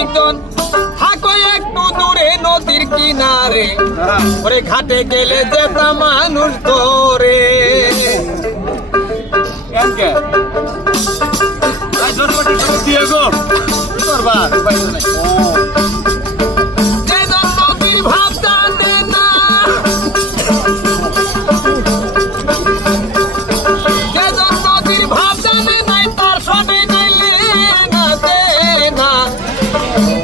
ভাবিতন থাকো একটু দূরে নদীর কিনারে, ওরে ঘাটে গেলে যেতাম মানুষ ধরে। ভাব জানে না, নদীর ভাব জানে নাই, তার সনে গেলে না না।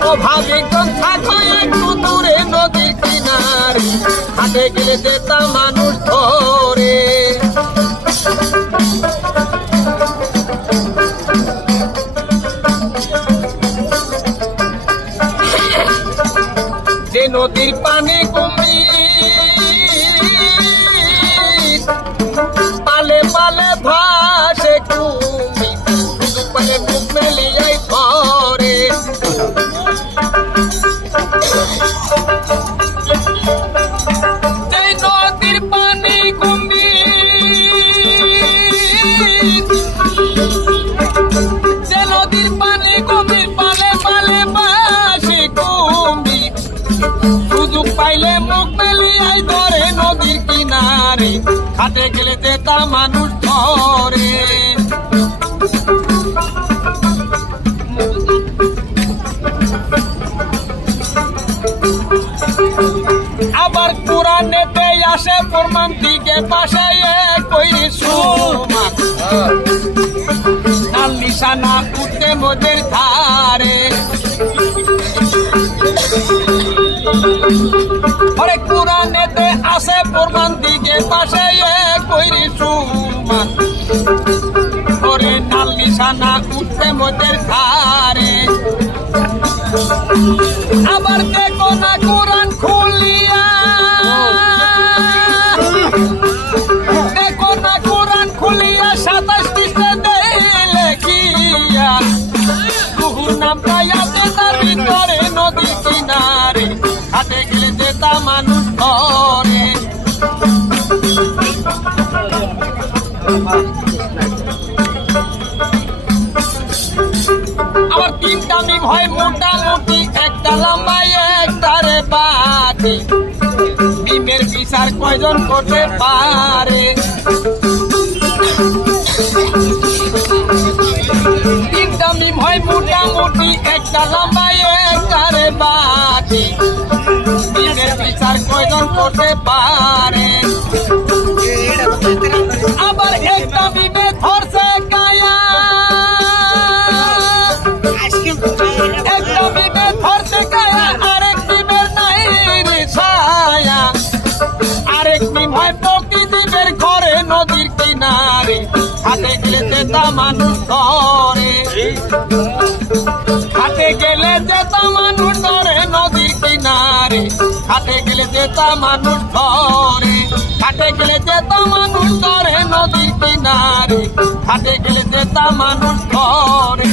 ও ভাবিতন থাকো একটু দূরে নদীর কিনারে, ঘাটে গেলে যেতাম মানুষ ধরে। যে নদীর পানি কুমির, পালে পালে ভাসে কুমির, শুধু পালে মুখ মেলিয়াই ধরে। যে নদীর পানি কুমির, যে নদীর পানি কুমির, পালে পালে ভাসে কুমির, সুযোগ পাইলে মুখ মেলিয়াই ধরে নদীর কিনারে, ঘাটে গেলে যেতাম মানুষ ধরে। আবার কোরআনেতে আসে প্রমাণ দিকে পাশে কইরে সুমান, নাল নিশানা উঠতে মোদের ধারে। আরে কোরআনেতে আসে প্রমাণ দিকে পাশে কইরে সুমান, ওরে নাল নিশানা উঠতে মোদের ধারে। আবার দেখো না কোরআন খুলিয়া, দেখো না কোরআন খুলিয়া 27 পৃষ্ঠা লেখিয়া, বহুর নাম পাইয়াতে তার ভিতরে নদীর কিনারে, ঘাটে গেলে যেতাম মানুষ ধরে। আবার 3টা মিম হয় মোটামুটি, একটা লম্বা একটা রে বাটি, মিমের বিচার কয়জন করতে পারে? 3টা মিম হয় মোটামুটি, একটা লম্বা একটা রে বাটি, মিমের বিচার কয়জন করতে পারে? আবার একটা মিমে ধরছে কায়া, একটা মিমে ধরছে কায়া, আরেক মিমের নাই রে ছায়া। আরেক মিম হয় প্রকৃতিদের ঘরে নদীর কিনারে, ঘাটে গেলে যেতাম মানুষ ধরে। ঘাটে গেলে যেতাম মানুষ ধরে নদীর কিনারে, ঘাটে গেলে যেতাম মানুষ ধরে। ঘাটে গেলে যেতাম মানুষ ধরে নদীর কিনারে, ঘাটে গেলে যেতাম মানুষ ধরে।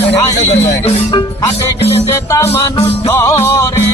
ঘাটে গেলে যেতাম মানুষ ধরে।